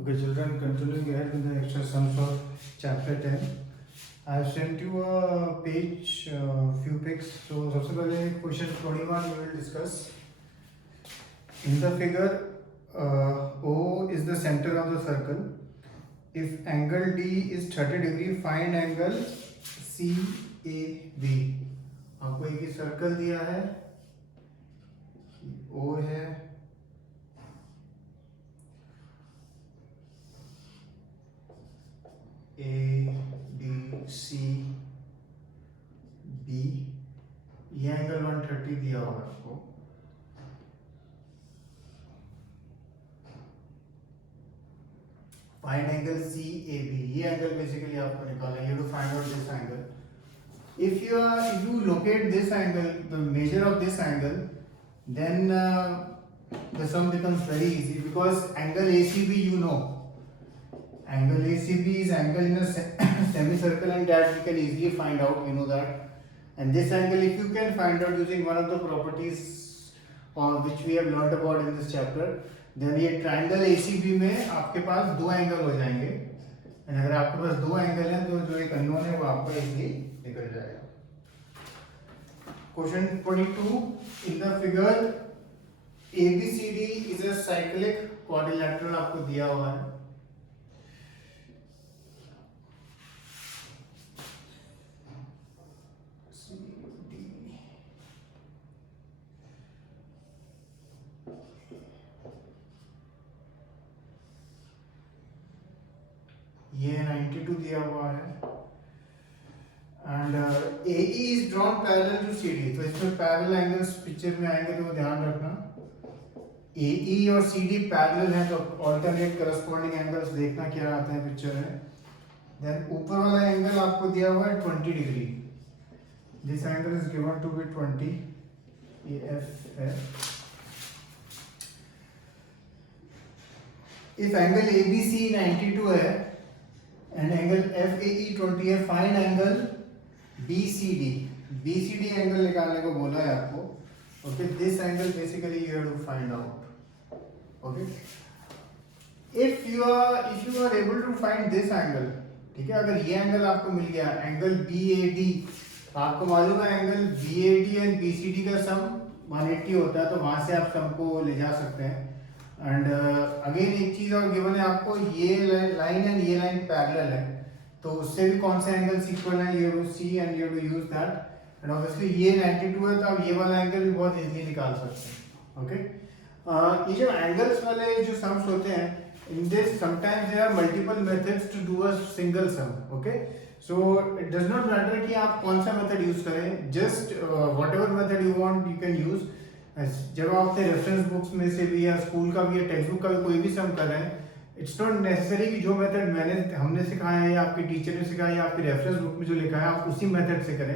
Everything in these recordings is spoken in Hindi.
Okay, children, continuing ahead with the extra sums of chapter 10. I have sent you a page, few pics. So, सबसे पहले question 21 we will discuss. In the figure, O is the center of the circle. If angle D is 30 degree, find angle CAB. आपको एक ही सर्कल दिया है, O है, A B C B, ये एंगल 130 दिया होगा आपको. Find angle CAB. ये एंगल बेसिकली आपको निकालना है. You have to find out this angle. If you locate this angle, the measure of this angle, then the sum becomes very easy, because angle ACB you know. Angle ACB is angle in a semicircle, and that we can easily find out, you know that. And this angle, if you can find out using one of the properties which we have learnt about in this chapter, then ये triangle ACB में आपके पास दो एंगल हो जाएंगे. and अगर आपके पास दो एंगल हैं तो जो एक अननोन है वो आपका इजीली निकल जाएगा. Question 22. In the figure, ABCD is a cyclic quadrilateral आपको दिया हुआ है. ये 92 दिया हुआ है. And AE is drawn parallel to CD. तो इसमें पैरेलल एंगल्स पिक्चर में आएंगे तो ध्यान रखना. AE और CD पैरेलल हैं तो ऑल्टरनेट करस्पॉन्डिंग एंगल्स देखना क्या आते हैं पिक्चर में. देन ऊपर वाला एंगल आपको दिया हुआ है 20 degree. This angle is given to be 20. ये F है. इफ एंगल ABC 92 है and angle FAE 20 है, find angle BCD. BCD angle निकालने को बोला है आपको. Okay, this angle basically you have to find out. Okay, if you are able to find this angle, ठीक है, अगर ये एंगल आपको मिल गया, एंगल BAD, आपको मालूम है एंगल BAD एंड BCD का सम 180 होता है, तो वहां से आप सम को ले जा सकते हैं. एंड अगेन एक चीज और गिवन है आपको, ये लाइन एंड ये लाइन पैरेलल है, तो उससे भी कौन सा एंगल इक्वल है you have to see and you have to use that. And obviously ये 92 है तो आप ये वाला एंगल भी बहुत इजीली निकाल सकते हैं. ओके, ये जो एंगल्स वाले जो सम्स होते हैं, in this sometimes there are multiple methods to do a single sum. Okay, so it does not matter कि आप कौन सा मेथड यूज करें, just whatever method you want you can use. जब आप अपने रेफरेंस बुक्स में से भी या स्कूल का भी या टेक्स्ट बुक का भी कोई भी सम कर रहे हैं, इट्स नॉट नेसेसरी कि जो मेथड हमने सिखाया है या आपके टीचर ने सिखाया या आपकी रेफरेंस बुक में जो लिखा है आप उसी मेथड से करें.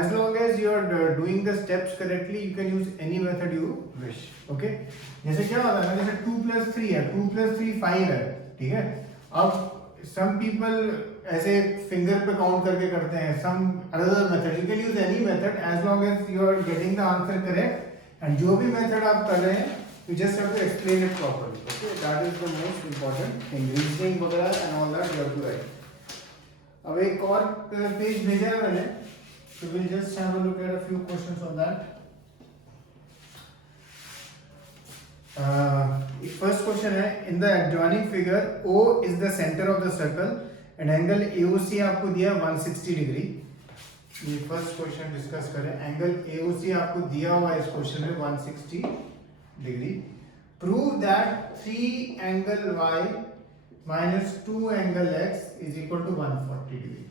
As long as you are doing the steps correctly, you can use any method you wish. Okay, जैसे क्या होता है, जैसे 2 + 3 है, 2 + 3 5 है. ठीक है, अब सम पीपल ऐसे फिंगर पे काउंट करके करते हैं. Some other method, you can use any method as long as you are getting the answer correct. And जो भी मेथड आप कर रहे हैं, you just have to explain it properly. Okay, that is the most important thing. Reasoning वगैरह and all that you have to write. अब एक और पेज भेजा है मैंने, so we'll just have a look at a few questions on that. First question है, in the adjoining figure, O is the center of the circle and angle AOC आपको दिया 160 डिग्री. ये फर्स्ट क्वेश्चन डिस्कस करें. एंगल AOC आपको दिया हुआ है इस क्वेश्चन में 160 degree. Prove that 3 angle Y minus 2 angle X is equal to 140 degree.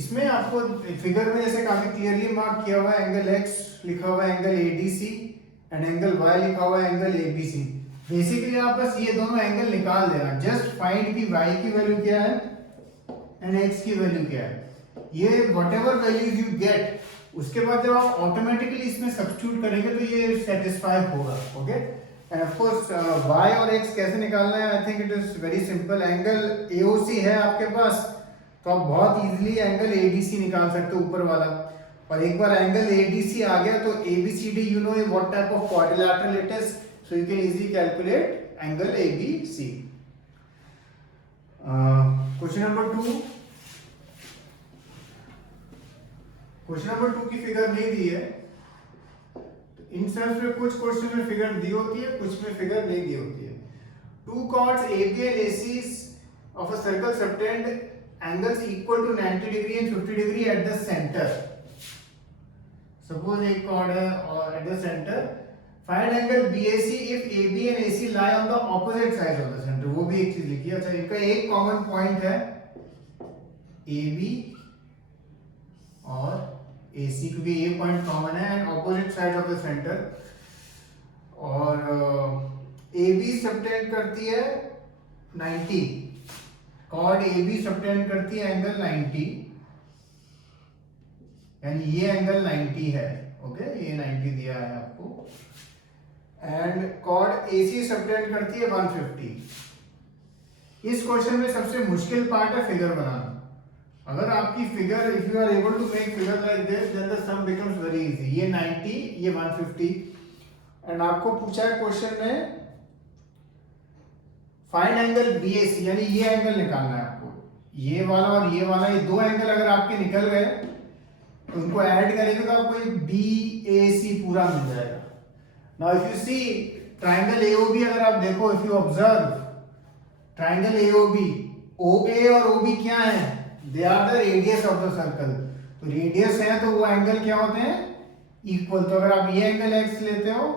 इसमें आपको फिगर में जैसे काफी क्लियरली मार्क किया हुआ है, एंगल X लिखा हुआ है angle ADC and angle Y लिखा हुआ है एंगल ABC. बेसिकली आप बस ये दोनों एंगल निकाल देना. जस्ट फाइंड कि Y की वैल्यू क्या है एंड X की वैल्यू क्या है. ये व्हाटएवर वैल्यूज यू गेट, उसके बाद जब आप ऑटोमेटिकली इसमें सब्स्टिट्यूट करेंगे तो ये सेटिस्फाई होगा. Okay, end of course y और x कैसे निकालना है, I think it is very simple. Angle AOC है आपके पास, तो आप बहुत इजीली एंगल ADC निकाल सकते हो ऊपर वाला. और एक बार एंगल ADC आ गया तो ABCD you know what type of quadrilateral it is, so you can easily calculate angle ABC. Question number 2, question number 2 की फिगर नहीं दी है। तो इन सब में कुछ क्वेश्चन में फिगर दी होती है, कुछ में फिगर नहीं दी होती है। Two chords AB and AC of a circle subtend angles equal to 90 degree and 50 degree at the center. Suppose एक chord है और at the center, find angle BAC if AB and AC lie on the opposite sides of the center. वो भी एक चीज लिखी है। अच्छा, इनका एक कॉमन पॉइंट है AB और AC, क्योंकि ये पॉइंट कॉमन है and opposite side of the centre. और AB सबटेंड करती है 90, कॉर्ड AB सबटेंड करती है एंगल 90, यानी ये एंगल 90 है। ओके, ये 90 दिया है आपको। एंड कॉर्ड AC सबटेंड करती है 150। इस क्वेश्चन में सबसे मुश्किल पार्ट है फिगर बनाना। अगर आपकी figure, if you are able to make figure like this, then the sum becomes very easy. ये 90, ये 150, एंड आपको पूछा है क्वेश्चन में फाइंड एंगल BAC, यानी ये एंगल निकालना है आपको। ये वाला और ये वाला, ये दो एंगल अगर आपके निकल गए तो उनको ऐड करेंगे तो आपको ये BAC पूरा मिल जाएगा। Now if you see triangle AOB, अगर आप देखो, if you observe triangle AOB, OA और OB क्या है? They are the radius of the circle. तो रेडियस है तो वो एंगल क्या होते हैं? इक्वल। तो अगर आप ये एंगल x लेते हो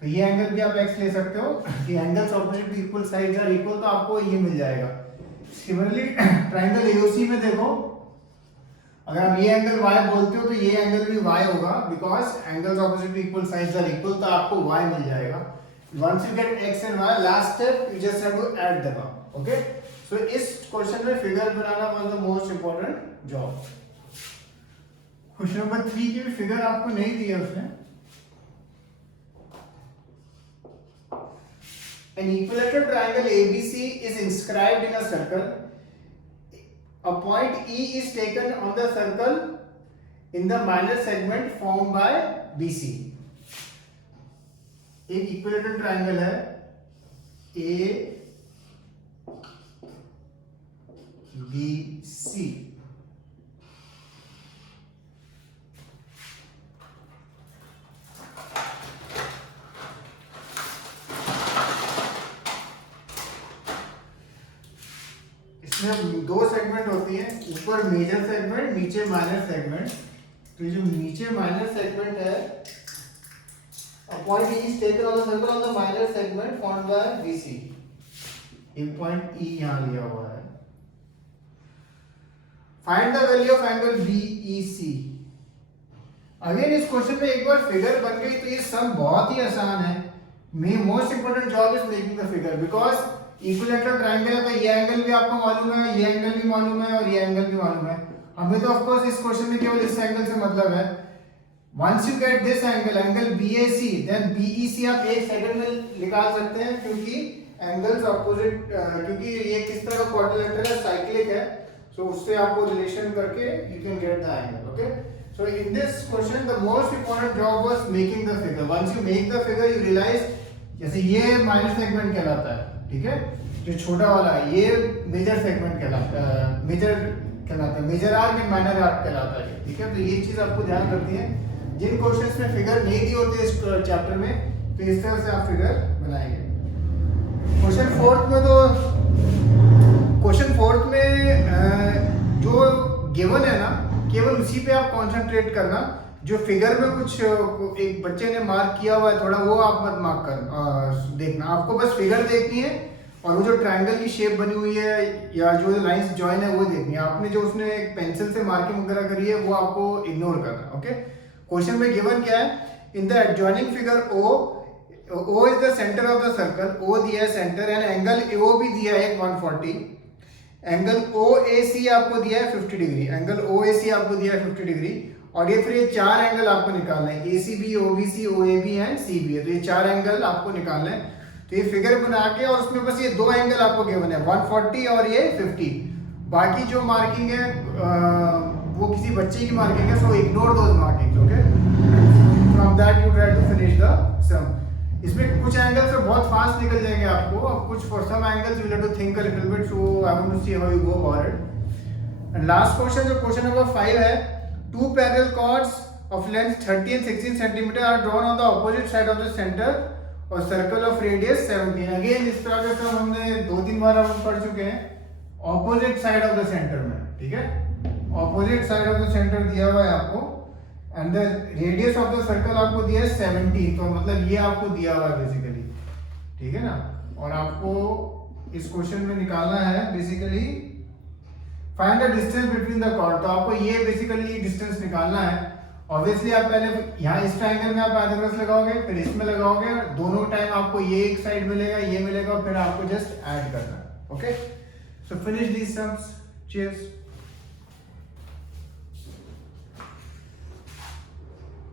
तो ये एंगल भी आप x ले सकते हो। कि angles opposite equal sides are equal, तो आपको ये मिल जाएगा। सिमिलरली ट्रायंगल AOC में देखो, अगर आप ये एंगल y बोलते हो तो ये एंगल भी y होगा, because angles opposite equal sides are equal, तो आपको y मिल जाएगा। Once you get x and y, last step you just have to add them up. Okay? So इस क्वेश्चन में figure banana was the most important job. Question number 3 की भी फिगर आपको नहीं दी है उसने। An equilateral triangle ABC is inscribed in a circle. A point E is taken on the circle in the minor segment formed by BC. एक इक्विलेटरल ट्रायंगल है ABC, इसमें दो सेगमेंट होती हैं, ऊपर मेजर सेगमेंट, नीचे माइनर सेगमेंट। तो ये जो नीचे माइनर सेगमेंट है, a point E is taken on the circle on the minor segment formed by BC. एक पॉइंट E यहाँ लिया हुआ है। Find the value of angle BEC. Again इस क्वेश्चन में एक बार फिगर बन गई तो ये सम बहुत ही आसान है। Most important job is making the figure, because equilateral triangle है तो ये एंगल भी आपको मालूम है, ये एंगल भी मालूम है और ये एंगल भी मालूम है। हमें तो ऑफ कोर्स इस क्वेश्चन में केवल इस एंगल से मतलब है। Once you get this angle, angle BAC, then BEC आप एक सेकंड में निकाल सकते हैं, क्योंकि एंगल्स ऑपोजिट, क्योंकि ये किस तरह का क्वाड्रिलेटरल है, साइक्लिक है, सो उससे आपको रिलेशन करके you can get the angle. Okay, so in this question the most important job was making the figure. Once you make the figure you realise, जैसे ये माइनर सेगमेंट कहलाता है, ठीक है, जो छोटा वाला है ये मेजर सेगमेंट कहलाता है, major arc and minor arc कहलाता है, ठीक है। तो ये चीज आपको ध्यान रखनी है। जिन क्वेश्चंस में फिगर नहीं दी होती इस चैप्टर में, तो इस तरह से आप फिगर बनाएंगे। क्वेश्चन फोर्थ में जो गिवन है ना, केवल उसी पे आप कंसंट्रेट करना। जो फिगर में कुछ एक बच्चे ने मार्क किया हुआ है थोड़ा, वो आप मत मार्क कर देखना। आपको बस फिगर देखनी है और वो जो ट्रायंगल की शेप बनी हुई है या जो लाइंस जॉइन है वो देखनी है। आपने जो उसने पेंसिल से मार्किंग वगैरह करी है वो आपको इग्नोर करना है। ओके, क्वेश्चन में गिवन क्या है? In the adjoining figure O is the centre of the circle, O दिया है सेंटर, एंड एंगल AO भी दिया है 140, एंगल OAC आपको दिया है 50 डिग्री, एंगल OAC आपको दिया है 50 डिग्री, और ये फिर ये चार एंगल आपको निकालना है, ACB, OBC, OAB and CBA। तो ये चार एंगल आपको निकालना है। तो ये फिगर बना के, और उसमें बस ये दो एंगल आपको गिवन है 140 और ये 50। बाकी जो मार्किंग है वो किसी बच्चे की मार्किंग है, so ignore those markings. Okay, from that you try to finish the sum. इसमें कुछ एंगल्स में बहुत फास्ट निकल जाएंगे आपको, और कुछ for some angles you will have to think a little bit, so I want to see how you go about it. And last question, जो क्वेश्चन नंबर 5 है, two parallel chords of length 30 and 16 centimetre are drawn on the opposite side of the centre और सर्कल ऑफ रेडियस 17। अगेन इस तरह के सब हमने 2-3 बार हम पढ़ चुके हैं, opposite side of the centre में, ठीक है, opposite side of the centre दिया हुआ है आपको, and the radius of the circle आपको दिया है 17, तो मतलब ये आपको दिया हुआ है बेसिकली, ठीक है ना। और आपको इस क्वेश्चन में निकालना है basically find the distance between the chord, तो आपको ये बेसिकली डिस्टेंस निकालना है। ऑब्वियसली आप पहले यहाँ इस ट्रायंगल में आप पाइथागोरस लगाओगे, फिर इसमें लगाओगे, दोनों टाइम आपको ये एक साइड मिलेगा, ये मिलेगा, फिर आपको जस्ट ऐड करना है। ओके, सो फिनिश दीस सम्स, चीयर्स।